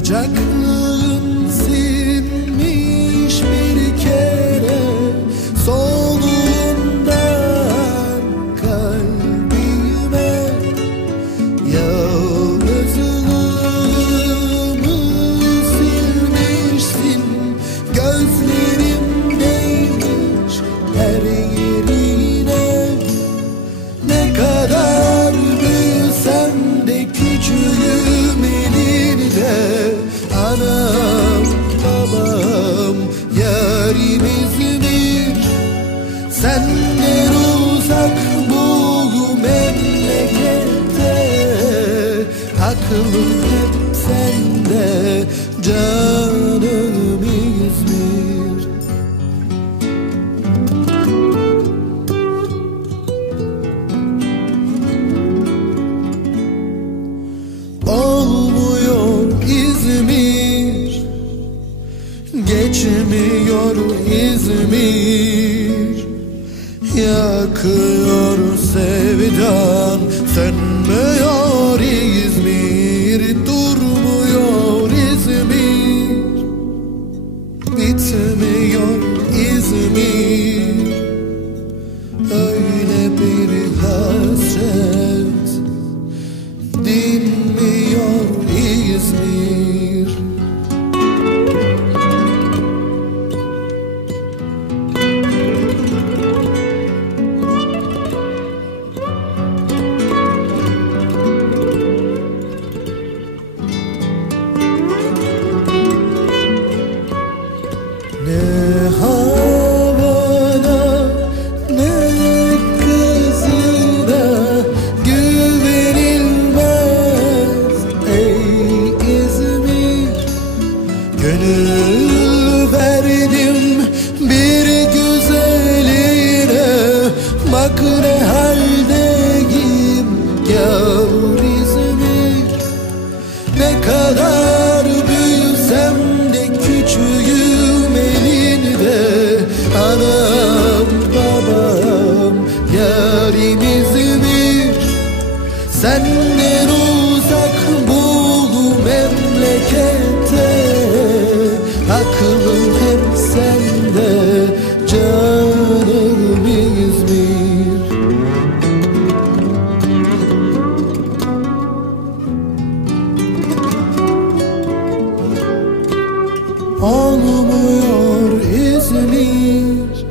Jack Senden uzak bu memlekette Aklım hep sende canım İzmir. Olmuyor İzmir Geçmiyor İzmir Yakıyor sevdan Sönmüyor Senden uzak bu memlekette Aklım hep sende canım İzmir Olmuyor İzmir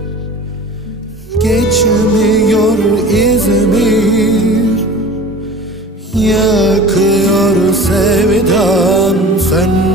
Geçmiyor İzmir Yakıyor sevdan Sönmüyor